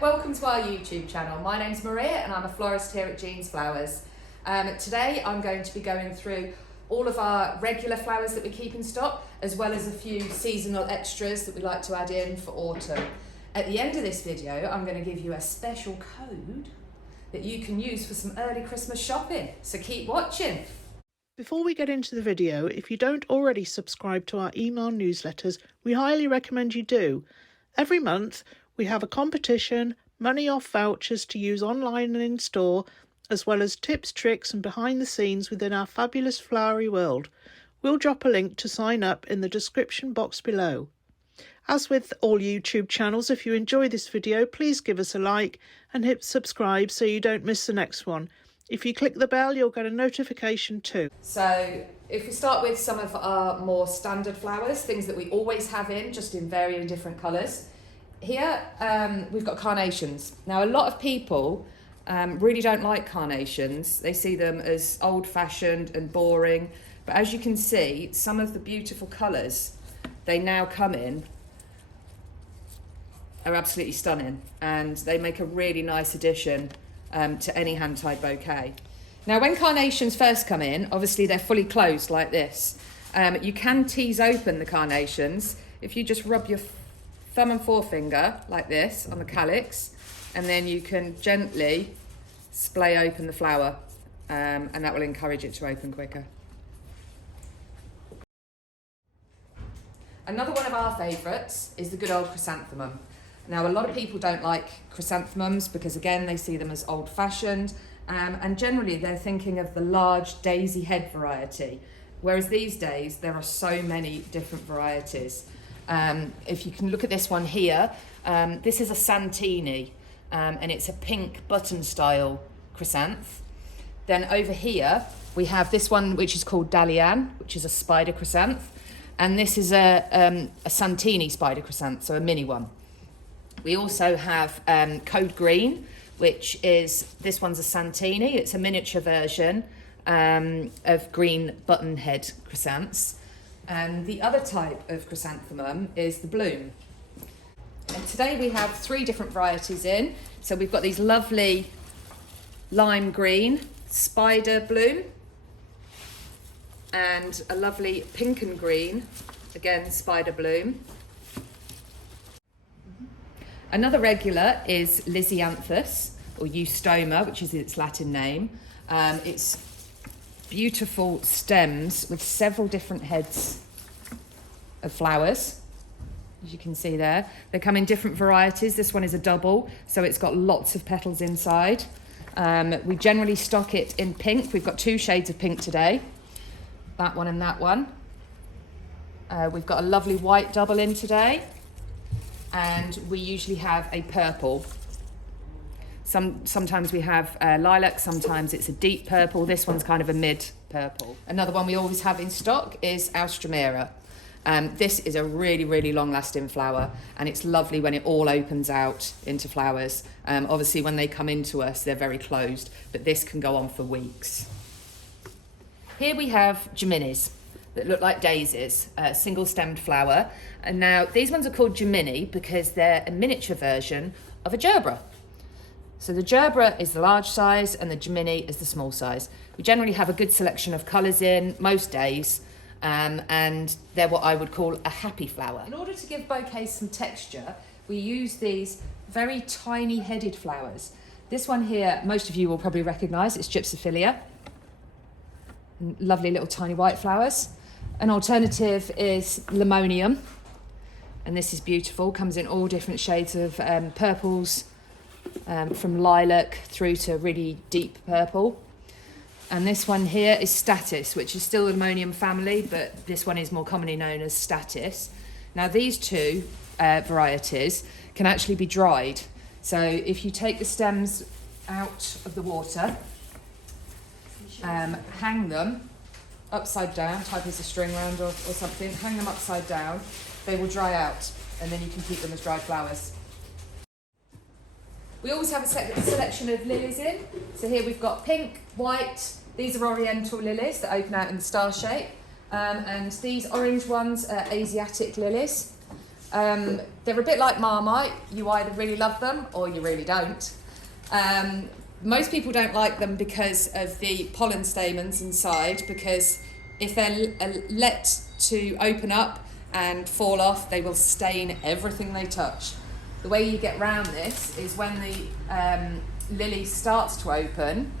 welcome to our YouTube channel. My name's Maria and I'm a florist here at Jean's Flowers. Today I'm going to be going through all of our regular flowers that we keep in stock, as well as a few seasonal extras that we like to add in for autumn. At the end of this video, I'm going to give you a special code that you can use for some early Christmas shopping, so keep watching. Before we get into the video, if you don't already subscribe to our email newsletters, we highly recommend you do. Every month, we have a competition, money off vouchers to use online and in store, as well as tips, tricks and behind the scenes within our fabulous flowery world. We'll drop a link to sign up in the description box below. As with all YouTube channels, if you enjoy this video, please give us a like and hit subscribe so you don't miss the next one. If you click the bell, you'll get a notification too. So if we start with some of our more standard flowers, things that we always have in, just in varying different colours. Here we've got carnations. Now a lot of people really don't like carnations. They see them as old-fashioned and boring, but as you can see, some of the beautiful colours they now come in are absolutely stunning, and they make a really nice addition to any hand-tied bouquet. Now when carnations first come in, obviously they're fully closed like this. You can tease open the carnations if you just rub your thumb and forefinger like this on the calyx, and then you can gently splay open the flower, and that will encourage it to open quicker. Another one of our favourites is the good old chrysanthemum. Now a lot of people don't like chrysanthemums because again they see them as old-fashioned, and generally they're thinking of the large daisy head variety, whereas these days there are so many different varieties. If you can look at this one here, this is a Santini, and it's a pink button style chrysanth. Then over here we have this one which is called Dalian, which is a spider chrysanth, and this is a Santini spider chrysanth, so a mini one. We also have Code Green, which is, this one's a Santini, it's a miniature version of green button head chrysanths. And the other type of chrysanthemum is the bloom. And today we have 3 different varieties in. So we've got these lovely lime green spider bloom, and a lovely pink and green, again spider bloom. Another regular is Lysianthus, or Eustoma, which is its Latin name. It's beautiful stems with several different heads of flowers, as you can see there. They come in different varieties. This one is a double, so it's got lots of petals inside. We generally stock it in pink. We've got 2 shades of pink today, that one and that one. We've got a lovely white double in today, and we usually have a purple. Sometimes we have lilac, sometimes it's a deep purple. This one's kind of a mid purple. Another one we always have in stock is Autumnal. This is a really, really long lasting flower, and it's lovely when it all opens out into flowers. Obviously when they come into us, they're very closed, but this can go on for weeks. Here we have Geminis that look like daisies, a single stemmed flower. And now these ones are called Gemini because they're a miniature version of a gerbera. So the gerbera is the large size and the Gemini is the small size. We generally have a good selection of colours in most days, and they're what I would call a happy flower. In order to give bouquets some texture, we use these very tiny headed flowers. This one here, most of you will probably recognise, it's Gypsophilia. Lovely little tiny white flowers. An alternative is Limonium, and this is beautiful, comes in all different shades of purples, from lilac through to really deep purple. And this one here is Status, which is still the Limonium family, but this one is more commonly known as Status. Now these 2 varieties can actually be dried. So if you take the stems out of the water, hang them upside down, tie a piece of string around or something, hang them upside down, they will dry out, and then you can keep them as dried flowers. We always have a selection of lilies in. So here we've got pink, white, these are oriental lilies that open out in the star shape, and these orange ones are Asiatic lilies. They're a bit like Marmite. You either really love them or you really don't. Most people don't like them because of the pollen stamens inside, because if they're let to open up and fall off, they will stain everything they touch. The way you get round this is when the lily starts to open,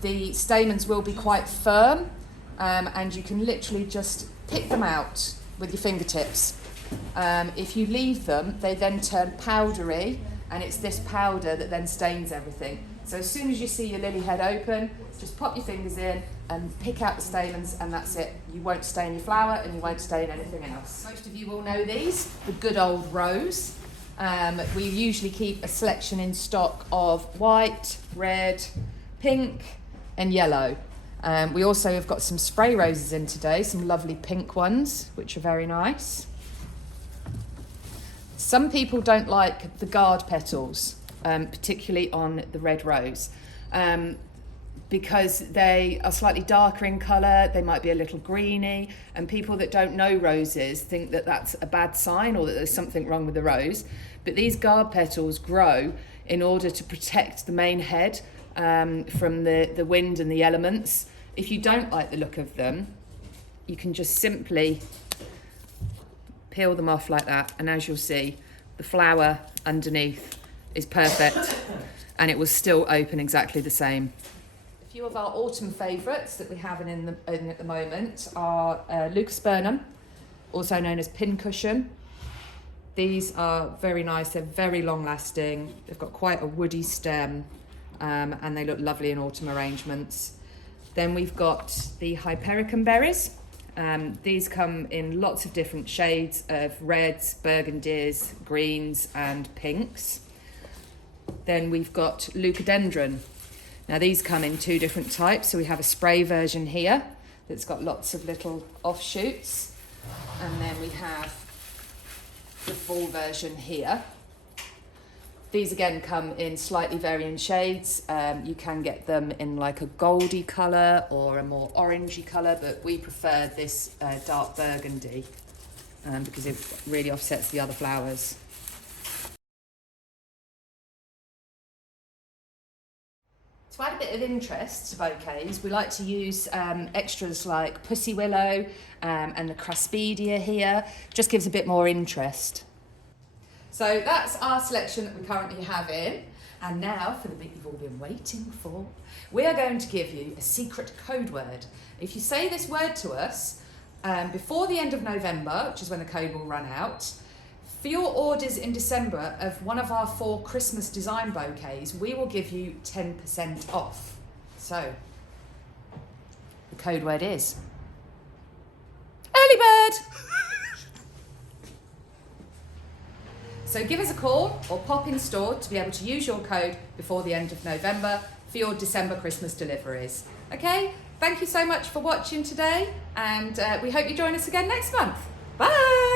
the stamens will be quite firm, and you can literally just pick them out with your fingertips. If you leave them, they then turn powdery, and it's this powder that then stains everything. So as soon as you see your lily head open, just pop your fingers in and pick out the stamens, and that's it. You won't stain your flower and you won't stain anything else. Most of you will know these, the good old rose. We usually keep a selection in stock of white, red, pink and yellow. We also have got some spray roses in today, some lovely pink ones, which are very nice. Some people don't like the guard petals, particularly on the red rose, because they are slightly darker in colour, they might be a little greeny, and people that don't know roses think that that's a bad sign or that there's something wrong with the rose. But these guard petals grow in order to protect the main head from the wind and the elements. If you don't like the look of them, you can just simply peel them off like that, and as you'll see, the flower underneath is perfect and it will still open exactly the same. A few of our autumn favourites that we have in at the moment are Leucospermum, also known as pincushion. These are very nice, they're very long lasting, they've got quite a woody stem, and they look lovely in autumn arrangements. Then we've got the Hypericum berries. These come in lots of different shades of reds, burgundies, greens and pinks. Then we've got Leucodendron. Now these come in two different types. So we have a spray version here that's got lots of little offshoots. And then we have the full version here. These again come in slightly varying shades. You can get them in like a goldy colour or a more orangey colour, but we prefer this dark burgundy because it really offsets the other flowers. To add a bit of interest to bouquets, we like to use extras like pussy willow and the craspedia here. Just gives a bit more interest. So that's our selection that we currently have in. And now for the bit you've all been waiting for, we are going to give you a secret code word. If you say this word to us before the end of November, which is when the code will run out, for your orders in December of one of our 4 Christmas design bouquets, we will give you 10% off. So the code word is early bird. So give us a call or pop in store to be able to use your code before the end of November for your December Christmas deliveries. Okay, thank you so much for watching today, and we hope you join us again next month. Bye!